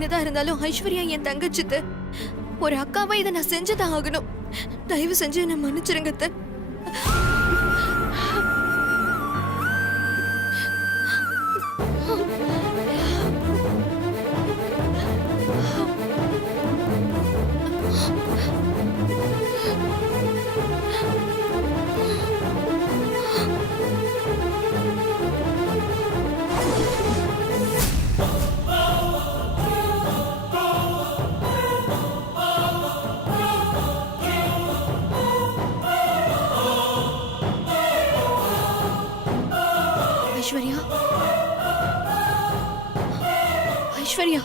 என்னதான் இருந்தாலும் ஐஸ்வர்யா என் தங்கச்சித்து. ஒரு அக்காவா இதை நான் செஞ்சுதான் ஆகணும். தயவு செஞ்சு என்ன மன்னிச்சிருங்க அத்தை. ஐஸ்வர்யா, ஐஸ்வர்யா,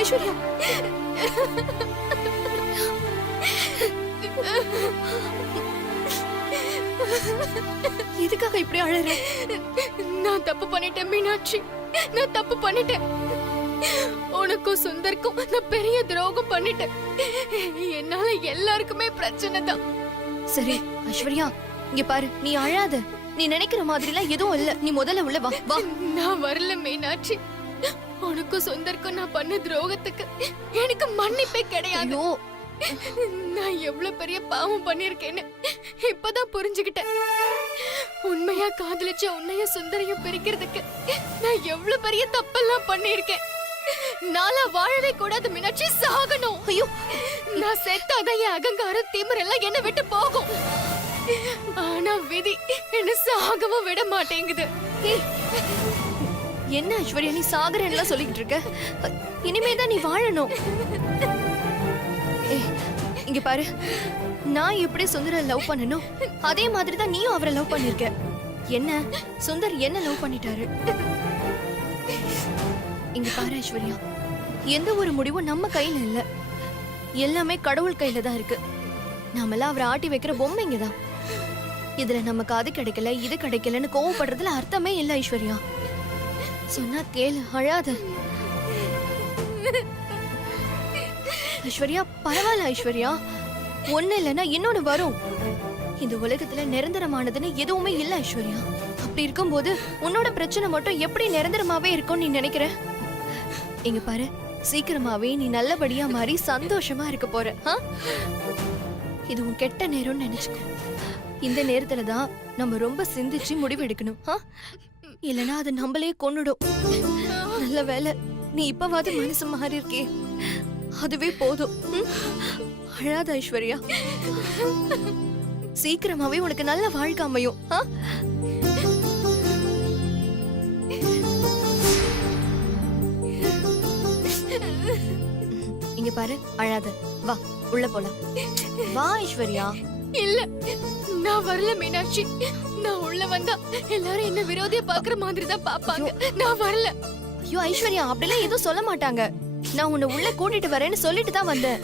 ஐஸ்வர்யா, எதுக்காக இப்படி அழற? நான் தப்பு பண்ணிட்டேன் மீனாட்சி, நான் தப்பு பண்ணிட்டேன். உனக்கும் சுந்தருக்கும் நான் பெரிய துரோகம் பண்ணிட்டேன். என்னால எல்லாருக்குமே பிரச்சனை தான். சரி ஐஸ்வர்யா, இங்க பாரு, நீ அழாத. நீ நினைக்கிற மாதிரிலாம் எதுவும் இல்ல. நீ முதல்ல உள்ள வா. வா. நான் வரல மீனாட்சி. உனக்கும் சுந்தருக்கும் நான் பண்ண துரோகத்துக்கு எனக்கு மன்னிப்பே கிடையாது. நான் எவ்வளவு பெரிய பாவம் பண்ணிருக்கேன்னு இப்பதான் புரிஞ்சுக்கிட்டேன். உண்மையா காதலிச்ச உன்னைய சுந்தரையும் பிரிக்கிறதுக்கு நான் எவ்வளவு பெரிய தப்பெல்லாம் பண்ணிருக்கேன். நாளா வாழவே கூடாது மீனாட்சி, சாகணும். ஐயோ, நான் செத்தாதான் என் அகங்காரம் திமிரெல்லாம் என்ன விட்டு போகும். ஆனா விதி என்ன சாகவும் விட மாட்டேங்குது. என்ன ஐஸ்வர்யா, நீ சாகரன்லாம் சொல்லிக்கிட்டு இருக்க? இனிமேதான் நீ வாழணும். இங்க பாரு, நான் எப்படி சுந்தர லவ் பண்ணணும் அதே மாதிரி தான் நீயும் அவரை லவ் பண்ணிருக்க. என்ன சுந்தர் என்ன லவ் பண்ணிட்டாரு? இங்க பாரு ஐஸ்வர்யா, எந்த ஒரு முடிவும் நம்ம கையில இல்ல, எல்லாமே கடவுள் கையில தான் இருக்கு. நாமெல்லாம் அவரை ஆட்டி வைக்கிற பொம்மைங்க தான். இதுல நமக்கு அது கிடைக்கல இது கிடைக்கலன்னு கோவப்படுறதுல அர்த்தமே இல்ல ஐஸ்வர்யா. சொன்னா கேளு, அழாத. ஐஸ்வர்யா, பரவாயில்ல ஐஸ்வர்யா, ஒண்ணு இல்லைன்னா இன்னொன்னு வரும். இந்த உலகத்துல நிரந்தரமானதுன்னு எதுவுமே இல்ல ஐஸ்வர்யா. அப்படி இருக்கும்போது உன்னோட பிரச்சனை மட்டும் எப்படி நிரந்தரமாவே இருக்கும்னு நீ நினைக்கிற? இங்க பாரு, சீக்கிரமாவே நீ நல்லபடியா மாறி சந்தோஷமா இருக்க போற. இது உன் கெட்ட நேரம்னு நினைச்சுக்கோ. இந்த நேரத்துலதான் நம்ம ரொம்ப சிந்திச்சு முடிவு எடுக்கணும். இல்லனா அது நம்மளே கொன்னுடும். நல்ல வேலை நீ இப்பவாது மனசு மாறி இருக்கே, அதுவே போதும். அழாத ஐஸ்வர்யா, சீக்கிரமாவே உனக்கு நல்ல வாழ்க்கை அமையும். இங்க பாரு, அழாத. வா, உள்ள போலாம். வா ஐஸ்வர்யா. இல்ல, நான் வரல மீனாட்சி. நான் உள்ள வந்தா எல்லாரும் என்ன விரோதியா பாக்குற மாதிரி தான் பாப்பாங்க. நான் வரல. ஐயோ ஐஸ்வர்யா, அப்படிலாம் எதுவும் சொல்ல மாட்டாங்க. நான் உன்னை உள்ள கூட்டிட்டு வரேன்னு சொல்லிட்டு தான் வந்தேன்.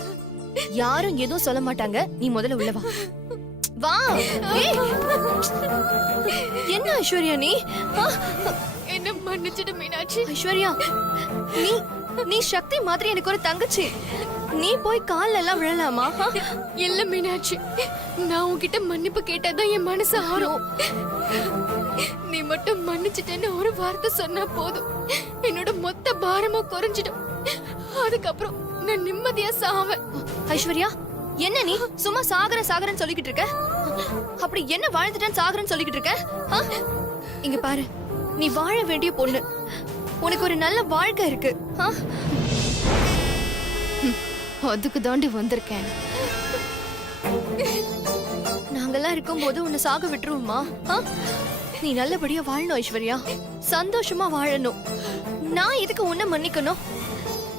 யாரும் எதுவும் சொல்ல மாட்டாங்க. நீ முதல்ல உள்ள வா. வா. என்ன ஐஸ்வர்யா நீ? என்ன மன்னிச்சிடு மீனாட்சி. ஐஸ்வர்யா, நீ சக்தி மாதிரி எனக்கு ஒரு தங்கச்சி. நீ போய் கால்ல எல்லாம் விழலாமா? இல்ல மீனாட்சி, நான் உன்கிட்ட மன்னிப்பு கேட்டாதான் என் மனசு ஆறும். நீ மட்டும் மன்னிச்சிட்டேன்னு ஒரு வார்த்தை சொன்னா போதும், என்னோட மொத்த பாரமும் குறைஞ்சிடும். அதுக்கப்புறம் நான் நிம்மதியா சாவேன். ஐஸ்வர்யா, என்ன நீ சும்மா சாகரன்னு சொல்லிக்கிட்டு இருக்க? அப்படி என்ன வாழ்ந்துட்டேன்னு சாகரன்னு சொல்லிக்கிட்டு இருக்க? இங்க பாரு, நீ வாழ வேண்டிய பொண்ணு. உனக்கு ஒரு நல்ல வாழ்க்கை இருக்கு. அதுக்கு தாண்டி வந்திருக்கேன். நாங்கெல்லாம் இருக்கும் போது உன்னை சாக விட்டுருவோமா? நீ நல்லபடியா வாழணும் ஐஸ்வர்யா, சந்தோஷமா வாழணும். நான் எதுக்கு உன்னை மன்னிக்கணும்?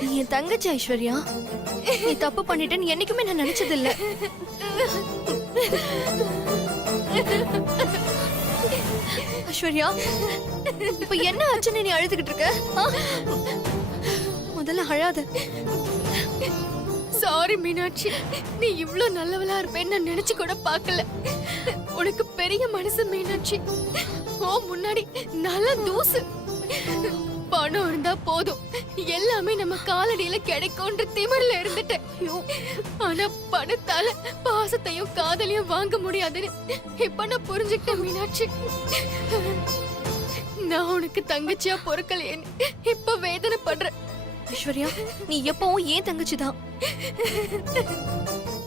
நீ என் தங்கச்சி ஐஸ்வர்யா. நீ தப்பு பண்ணிட்டேன்னு என்னைக்குமே நான் நினைச்சது இல்ல. ஐஸ்வர்யா, இப்ப என்ன ஆச்சுன்னு நீ அழுதுகிட்டு இருக்க? முதல்ல அழாத. சாரி மீனாட்சி, நீ இவ்ளோ நல்லவளா இருப்பேன்னு நான் நினைச்சு கூட பார்க்கல. உனக்கு பெரிய மனசு மீனாட்சி. ஓ முன்னாடி நல்ல தூசு. பணம் இருந்தா போதும், எல்லாமே நம்ம காலடியில கிடைக்கும்ன்ற திமிர்ல இருந்துட்டேன். ஆனா பணத்தால பாசத்தையும் காதலையும் வாங்க முடியாதுன்னு இப்ப நான் புரிஞ்சுக்கிட்டேன் மீனாட்சி. நான் உனக்கு தங்கச்சியா பொறுக்கலையேன்னு இப்ப வேதனை பண்றேன். ஐஸ்வர்யா, நீ எப்பவும் ஏன் தங்கச்சி தான்.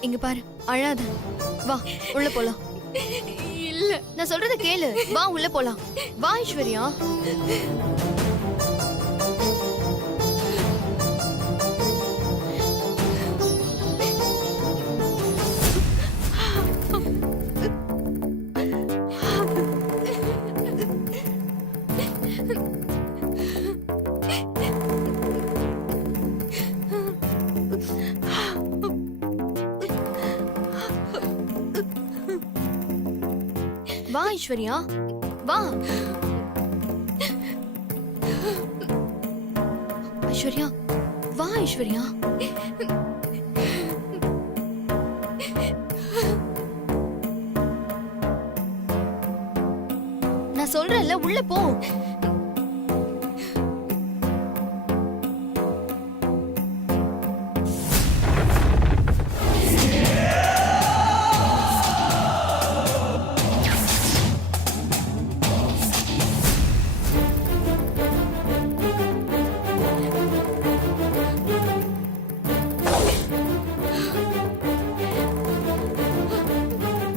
இங்க பாரு, அழாத. வா உள்ள போலாம். இல்ல, நான் சொல்றத கேளு. வா உள்ள போலாம். வா ஐஸ்வர்யா. வா ஐஸ்வர்யா, வா. ஐஸ்வர்யா, வா ஐஸ்வர்யா. நான் சொல்றேன்ல, உள்ள போ.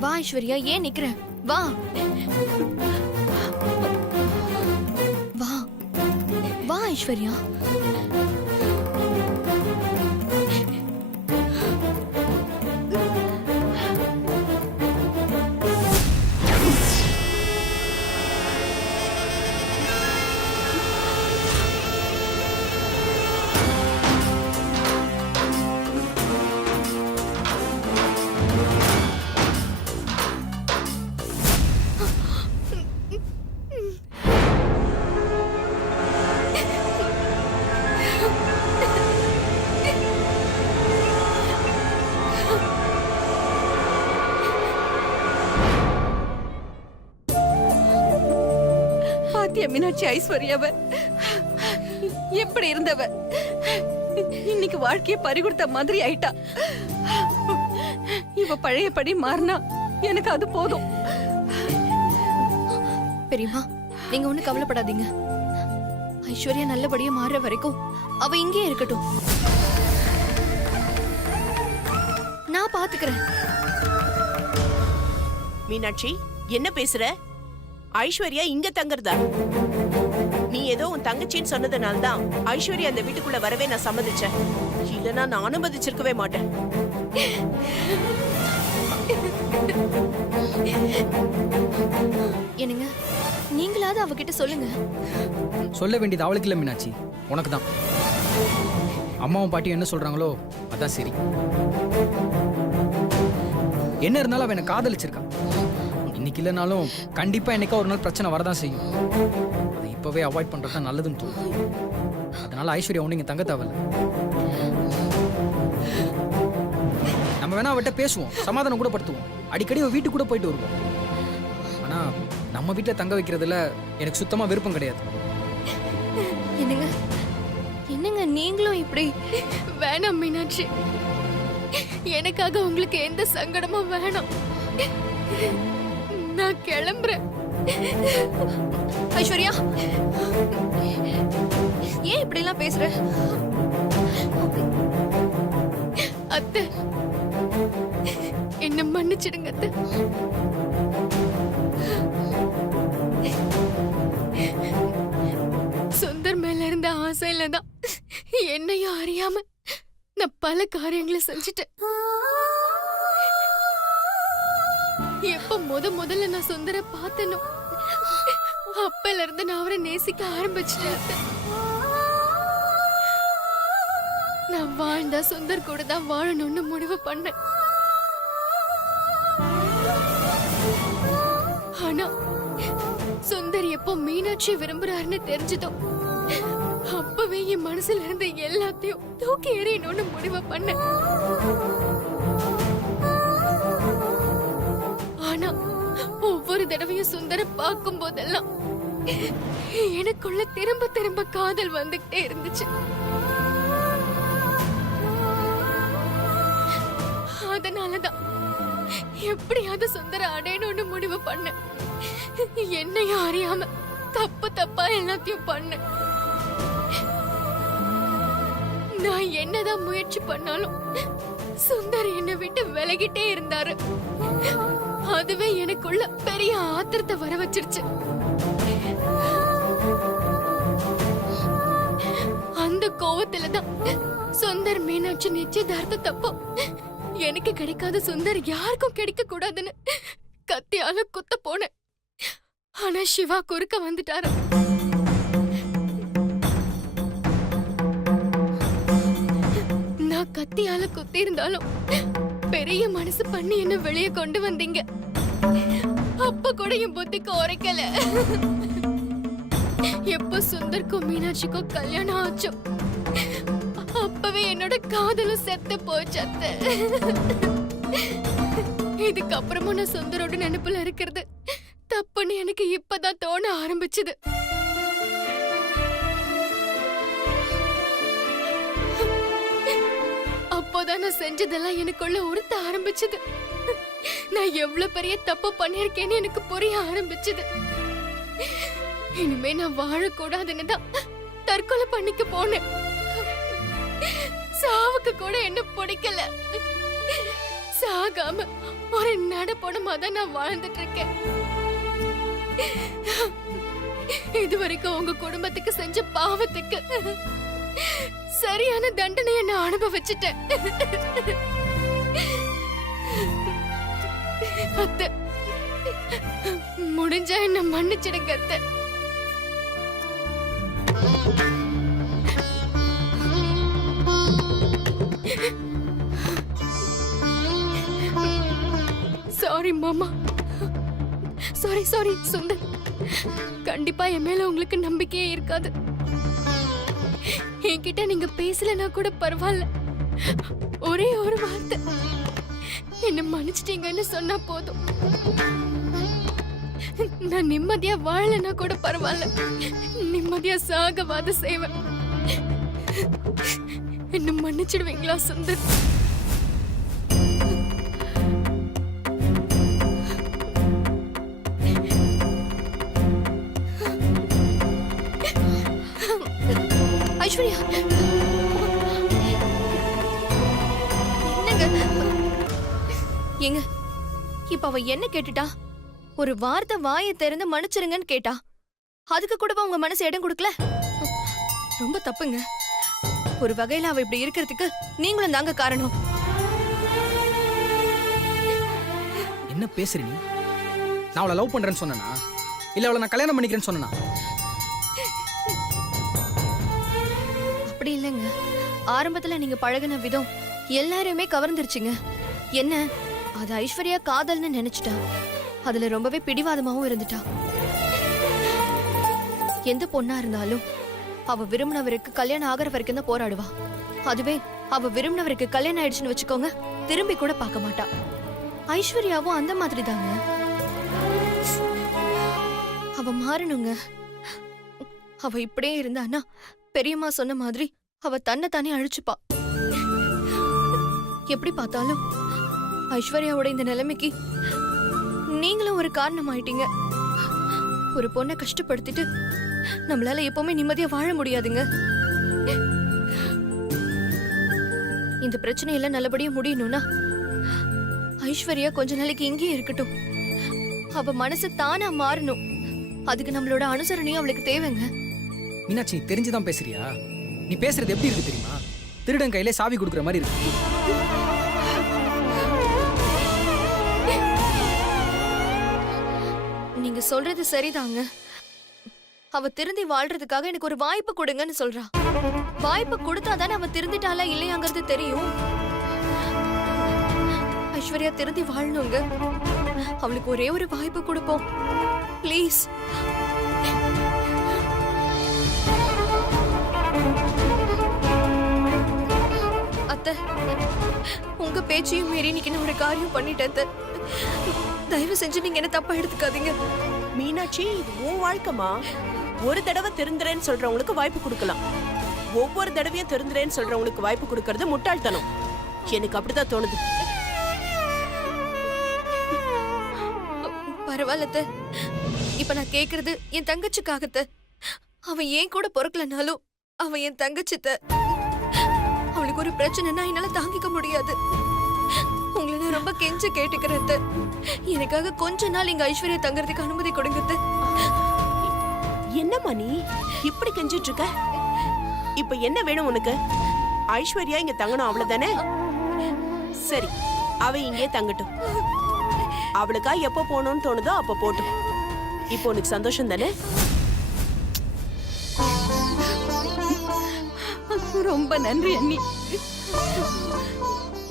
வா ஐஸ்வர்யா, ஏன் நிக்கிற? வா வா வா ஐஸ்வர்யா. பாத்தியா மீனாட்சி, ஐஸ்வர்யாவ எப்படி இருந்தவ இன்னைக்கு வாழ்க்கைய பறிகொடுத்த மாதிரி ஆயிட்டா. இவ பழையபடி மாறினா எனக்கு அது போதும். பெரியம்மா, நீங்க ஒண்ணு கவலைப்படாதீங்க. ஐஸ்வர்யா நல்லபடியா மாறுற வரைக்கும் அவ இங்கே இருக்கட்டும். நான் பாத்துக்கிறேன். மீனாட்சி, என்ன பேசுற? ஐஸ்வர்யா இங்க தங்குறதா? நீ ஏதோ உன் தங்கச்சின்னு சொன்னதுனால தான் ஐஸ்வர்யா அந்த வீட்டுக்குள்ள வரவே நான் சம்மதிச்சேன். இல்லனா நான் அனுமதிச்சிருக்கவே மாட்டேன். என்னங்க, நீங்களாவது அவகிட்ட சொல்லுங்க. சொல்ல வேண்டியது அவளுக்கு இல்ல மீனாட்சி, உனக்கு தான். அம்மாவும் பாட்டியும் என்ன சொல்றாங்களோ அதான் சரி. என்ன இருந்தாலும் அவ என்ன காதலிச்சிருக்கா. இன்னைக்கு இல்லைனாலும் கண்டிப்பா என்னைக்கா ஒரு நாள் பிரச்சனை வரதான் செய்யும். அதை இப்பவே அவாய்ட் பண்றது நல்லதுன்னு தோணும். அதனால ஐஸ்வர்யா ஒண்ணு இங்க தங்க தேவையில்ல. நம்ம வேணா அவட்ட பேசுவோம், சமாதானம் கூட படுத்துவோம், அடிக்கடி வீட்டுக்கு கூட போயிட்டு வருவோம். ஆனா நம்ம வீட்டுல தங்க வைக்கிறதுல எனக்கு சுத்தமா விருப்பம் கிடையாது. என்னங்க, என்னங்க நீங்களும் இப்படி? வேணாம் மீனாட்சி, எனக்காக உங்களுக்கு எந்த சங்கடமும் வேணாம். நான் கிளம்புறேன். ஐஸ்வர்யா, ஏன் இப்படி எல்லாம் பேசுற? அத்தை, என்ன மன்னிச்சிடுங்க அத்தை. சுந்தர் மேல இருந்த ஆசையில தான் என்னையும் அறியாம நான் பல காரியங்களை செஞ்சுட்டேன். எப்ப முதல்ல நான் சுந்தர பார்த்தனோ அப்பல இருந்து நான் அவரை நேசிக்க ஆரம்பிச்சிட்டேன். நான் வாழ்ந்தா சுந்தர் கூட தான் வாழணும்னு முடிவு பண்ணேன். ஆனா சுந்தர் எப்போ மீனாட்சி விரும்புறாருன்னு தெரிஞ்சதோ அப்பவே என் மனசுல இருந்த எல்லாத்தையும் தூக்கி எறியணும்னு முடிவு பண்ணேன். ஆனா ஒவ்வொரு தடவையும் சுந்தர பார்க்கும் போதெல்லாம் எனக்குள்ள திரும்ப திரும்ப காதல் வந்துகிட்டே இருந்துச்சு. அதனாலதான் எப்படியாவது சுந்தர அடையணும்னு முடிவு பண்ண. என்னையும் அறியாம தப்பு தப்பா எல்லாத்தையும் பண்ண. நான் என்னதான் முயற்சி பண்ணாலும் சுந்தர் என்னை விட்டு விலகிட்டே இருந்தாரு. அதுவே எனக்குள்ள பெரிய ஆத்திரத்தை வர வச்சிருச்சு. அந்த கோவத்துலதான் சுந்தர் மீனாட்சி நிச்சயதார்த்தத்தப்போ எனக்கு கிடைக்காத சுந்தர் யாருக்கும் கிடைக்க கூடாதுன்னு கத்தியால குத்த போனேன். ஆனா சிவா குறுக்க வந்துட்டாரு. நான் கத்தியால குத்தி இருந்தாலும் பெரிய மனசு பண்ணி என்ன வெளியே கொண்டு வந்தீங்க. அப்ப கூட என் புத்திக்கு உரைக்கல. எப்ப சுந்தர்க்கும் மீனாட்சிக்கும் கல்யாணம் ஆச்சோ அப்பவே என்னோட காதலும் செத்து போச்சு அத்தை. இதுக்கப்புறமும் நான் சுந்தரோட நினைப்புல இருக்கிறது தப்புன்னு எனக்கு இப்பதான் தோண ஆரம்பிச்சது. அப்போதான் நான் செஞ்சதெல்லாம் எனக்குள்ள உறுத்த ஆரம்பிச்சது. நான் எவ்வளவு பெரிய தப்பு பண்ணிருக்கேன்னு எனக்கு புரிய ஆரம்பிச்சது. இனிமே நான் வாழக்கூடாதுன்னு தான் தற்கொலை பண்ணிக்க போனேன். சாவுக்கு கூட என்ன பிடிக்கல. சாகாம ஒரு நடப்பணமா தான் நான் வாழ்ந்துட்டு இருக்கேன். இதுவரைக்கும் உங்க குடும்பத்துக்கு செஞ்ச பாவத்துக்கு சரியான தண்டனையை நான் அனுபவிச்சிட்டேன். அத்தை, முடிஞ்சா என்ன மன்னிச்சிடுங்க அத்தை. சாரி மாமா. சாரி சுந்தர். கண்டிப்பா என் மேல உங்களுக்கு நம்பிக்கையே இருக்காது. என்கிட்ட நீங்க பேசலனா கூட பரவாயில்ல. ஒரே ஒரு வார்த்தை என்ன மன்னிச்சிட்டீங்கன்னு சொன்னா போதும். நான் நிம்மதியா வாழலனா கூட பரவாயில்ல. நிம்மதியா சாகவாத செய்வேன். என்ன மன்னிச்சிடுவீங்களா சுந்தர்? ஐஸ்வர்யா, ஏங்க இப்ப அவ என்ன கேட்டுட்டா? ஒரு வார்த்தை வாயை திறந்து மன்னிச்சிருங்கன்னு கேட்டா. அதுக்கு கூட உங்க மனசு இடம் கொடுக்கல. ரொம்ப தப்புங்க. ஒரு வகையில அவ இப்படி இருக்கிறதுக்கு நீங்களும் தாங்க காரணம். என்ன பேசுற நீ? நான் அவளை லவ் பண்றேன்னு சொன்னனா இல்ல அவளை நான் கல்யாணம் பண்ணிக்கிறேன்னு சொன்னனா? அப்படி இல்லைங்க. ஆரம்பத்துல நீங்க பழகுன விதம் எல்லாரையுமே கவர்ந்துருச்சுங்க. என்ன அது ஐஸ்வர்யா காதல்னு நினைச்சிட்டா. அதுல ரொம்பவே பிடிவாதமாவும் இருந்துட்டா. எந்த பொண்ணா இருந்தாலும் அவ விரும்பினவருக்கு கல்யாணம் ஆகிற வரைக்கும் தான் போராடுவா. அதுவே அவ விரும்பினவருக்கு கல்யாணம் ஆயிடுச்சுன்னு வச்சுக்கோங்க, திரும்பி கூட பார்க்க மாட்டா. ஐஸ்வர்யாவும் அந்த மாதிரி தாங்க. அவ மாறணுங்க. அவ இப்படியே இருந்தானா பெரியம்மா சொன்ன மாதிரி அவ தன்னை தானே அழிச்சுப்பா. எப்படி பார்த்தாலும் ஐஸ்வர்யாவோட இந்த நிலைமைக்கு நீங்களும் ஒரு காரணம் ஆயிட்டீங்க. ஒரு பொண்ணை கஷ்டப்படுத்திட்டு நம்மளால எப்பவுமே நிம்மதியா வாழ முடியாதுங்க. இந்த பிரச்சனை எல்லாம் நல்லபடியா முடியணும்னா ஐஸ்வர்யா கொஞ்ச நாளைக்கு இங்கே இருக்கட்டும். அவ மனசு தானா மாறணும். அதுக்கு நம்மளோட அனுசரணையும் அவளுக்கு தேவைங்க. மீனாட்சி, நீ தெரிஞ்சுதான் பேசுறியா? நீ பேசுறது எப்படி இருக்கு தெரியுமா? திருடன் கையிலே சாவி கொடுக்குற மாதிரி இருக்கு. நீங்க சொல்றது சரிதாங்க. அவ திருந்தி வாழ்றதுக்காக எனக்கு ஒரு வாய்ப்பு கொடுங்கன்னு சொல்றா. வாய்ப்பு கொடுத்தாதானே அவ திருந்திட்டாளா இல்லையாங்கிறது தெரியும். ஐஸ்வர்யா திருந்தி வாழணுங்க. அவளுக்கு ஒரே ஒரு வாய்ப்பு கொடுப்போம் ப்ளீஸ். அத்தை, உங்க பேச்சையும் மீறி இன்னைக்கு நான் ஒரு காரியம் பண்ணிட்டேன். தயவு செஞ்சு நீங்க என்ன தப்பா எடுத்துக்காதீங்க. மீனாட்சி, இது உன் வாழ்க்கைமா. ஒரு தடவை திருந்துறேன்னு சொல்றவங்களுக்கு வாய்ப்பு கொடுக்கலாம். ஒவ்வொரு தடவையும் திருந்துறேன்னு சொல்றவங்களுக்கு வாய்ப்பு கொடுக்கறது முட்டாள்தனம். எனக்கு அப்படிதான் தோணுது. பரவாயில்ல. இப்ப நான் கேக்குறது என் தங்கச்சிக்காகத்த. அவ ஏன் கூட பொறுக்கலனாலும் அவ என் தங்கச்சித்த. அவளுக்கு ஒரு பிரச்சனைனா என்னால தாங்கிக்க முடியாது. உங்களை நான் ரொம்ப கெஞ்ச கேட்டுக்கிறத. எனக்காக கொஞ்ச நாள் இங்க ஐஸ்வர்யா தங்கறதுக்கு அனுமதி கொடுங்கத்த. என்னம்மா நீ இப்படி கெஞ்சிட்டு இருக்க? இப்ப என்ன வேணும் உனக்கு? ஐஸ்வர்யா இங்க தங்கணும் அவ்வளவுதானே? சரி, அவ இங்கே தங்கட்டும். அவளுக்கா எப்ப போகணும்னு தோணுதோ அப்ப போட்டும். இப்போ உனக்கு சந்தோஷம் தானே? ரொம்ப நன்றி அண்ணி.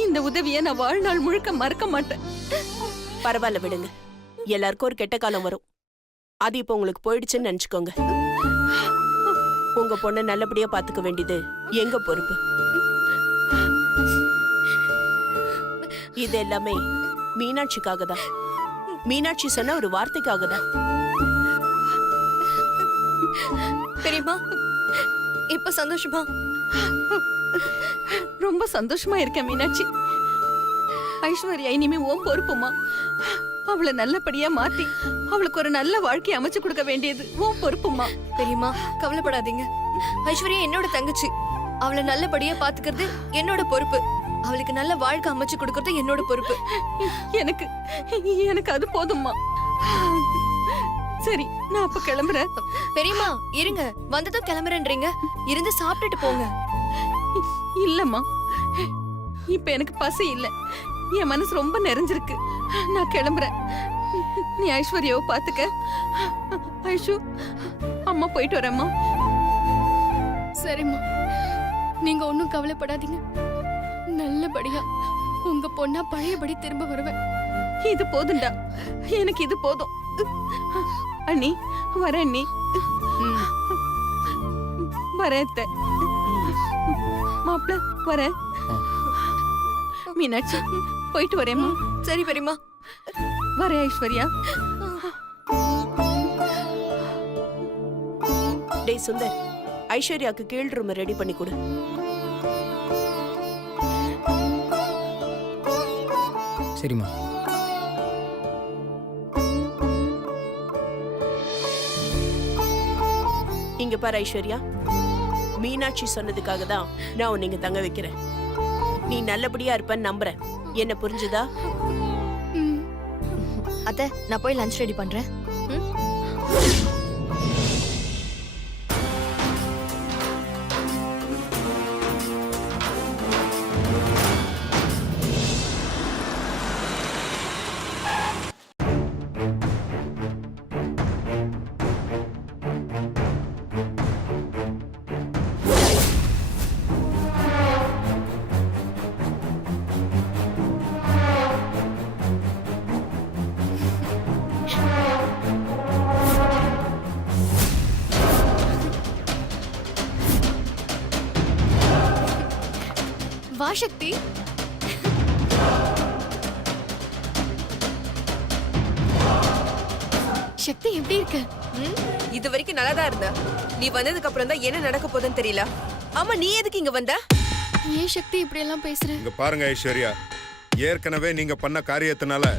இந்த உதவியை நான் வாழ்நாள் முழுக்க மறக்க மாட்டேன். பரவாயில்ல, விடுங்க. எல்லாருக்கும் ஒரு கெட்ட காலம் வரும். அது இப்போ உங்களுக்கு போயிடுச்சுன்னு நினைச்சுக்கோங்க. உங்க பொண்ணை நல்லபடியா பாத்துக்க வேண்டியது எங்க பொறுப்பு. இது எல்லாமே மீனாட்சிக்காக தான். மீனாட்சி சொன்ன ஒரு வார்த்தைக்காக தான். பெரியம்மா, இப்ப சந்தோஷமா? ரொம்ப சந்தோஷமா இருக்கேன் மீனாட்சி. ஐஸ்வர்யா இனிமே உன் பொறுப்புமா. அவளை நல்லபடியா மாத்தி அவளுக்கு ஒரு நல்ல வாழ்க்கையை அமைச்சு கொடுக்க வேண்டியது உன் பொறுப்புமா. பெரியம்மா, கவலைப்படாதீங்க. ஐஸ்வர்யா என்னோட தங்கச்சி. அவளை நல்லபடியா பாத்துக்கிறது என்னோட பொறுப்பு. அவளுக்கு நல்ல வாழ்க்கை அமைச்சு கொடுக்கறது என்னோட பொறுப்பு. எனக்கு அது போதும்மா. சரி, நான் அப்ப கிளம்புறேன். பெரியம்மா இருங்க, வந்ததும் கிளம்புறேன்றீங்க. இருந்து சாப்பிட்டுட்டு போங்க. இல்லம்மா, இப்ப எனக்கு பசி இல்ல. என் மனசு ரொம்ப நிறைஞ்சிருக்கு. நான் கிளம்புறேன். நீ ஐஸ்வர்யாவை பாத்துக்க. ஐஷு, அம்மா போயிட்டு வரேம்மா. சரிம்மா, நீங்க ஒன்னும் கவலைப்படாதீங்க. நல்லபடியா உங்க பொண்ணா பழையபடி திரும்ப வருவேன். இது போதும்டா, எனக்கு இது போதும். அண்ணி வரேன். அண்ணி வரேன். மாப்பிள்ள வரேன். மீனாட்சி போயிட்டு வரேம்மா. சரி பெரியம்மா. வரேன் ஐஸ்வர்யா. டேய் சுந்தர், ஐஸ்வர்யாக்கு கீழ் ரூம் ரெடி பண்ணி கொடு. சரிம்மா. இங்க பாரு ஐஸ்வர்யா, மீனாட்சி சொன்னதுக்காக தான் நான் உன்னை இங்க தங்க வைக்கிறேன். நீ நல்லபடியா இருப்பன்னு நம்புறேன். என்ன புரிஞ்சுதா? அத்தை, நான் போய் லஞ்ச் ரெடி பண்றேன். வா சக்தி. சக்தி எப்படி இருக்க? இது வரைக்கும் நல்லா தான் இருந்த. நீ வந்ததுக்கு அப்புறம் தான் என்ன நடக்க போகுதுன்னு தெரியல. ஆமா, நீ எதுக்கு இங்க வந்த? ஏன் சக்தி இப்படி எல்லாம் பேசுற? இங்க பாருங்க ஐஸ்வர்யா, ஏற்கனவே நீங்க பண்ண காரியத்தினால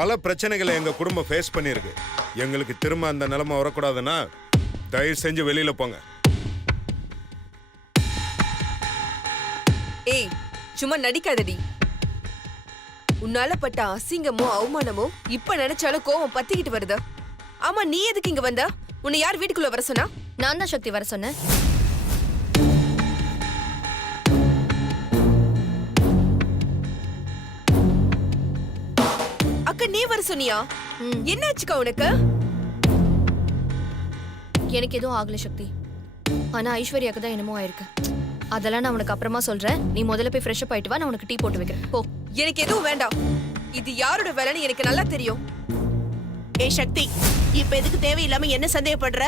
பல பிரச்சனைகளை எங்க குடும்பம் ஃபேஸ் பண்ணிருக்கு. எங்களுக்கு திரும்ப அந்த நிலைமை வரக்கூடாதுன்னா தயவு செஞ்சு வெளியில போங்க. ஏய், சும்மா நடிக்காதடி. உன்னால பட்ட அசிங்கமோ அவமானமோ இப்ப நினைச்சாலும் கோவம் பத்திக்கிட்டு வருது. ஆமா, நீ எதுக்கு இங்க வந்த? உன்னை யார் வீட்டுக்குள்ள வர சொன்னா? நான் தான் சக்தி வர சொன்னேன். அக்கா, நீ வர சொன்னியா? என்னாச்சுக்கா உனக்கு? எனக்கு எதுவும் ஆகல சக்தி. ஆனா ஐஸ்வர்யாக்கு தான் என்னமோ ஆயிருக்கு. அதெல்லாம் நான் உனக்கு அப்புறமா சொல்றேன். நீ முதல்ல போய் ஃப்ரெஷ் அப் ஆயிட்டு வா, நான் உனக்கு டீ போட்டு வைக்கிறேன். போ. எனக்கு எதுவும் வேண்டாம். இது யாரோட வேலைன்னு எனக்கு நல்லா தெரியும். ஏய் சக்தி, இப்ப எதுக்கு தேவையில்லாம என்ன சந்தேகப்படுற?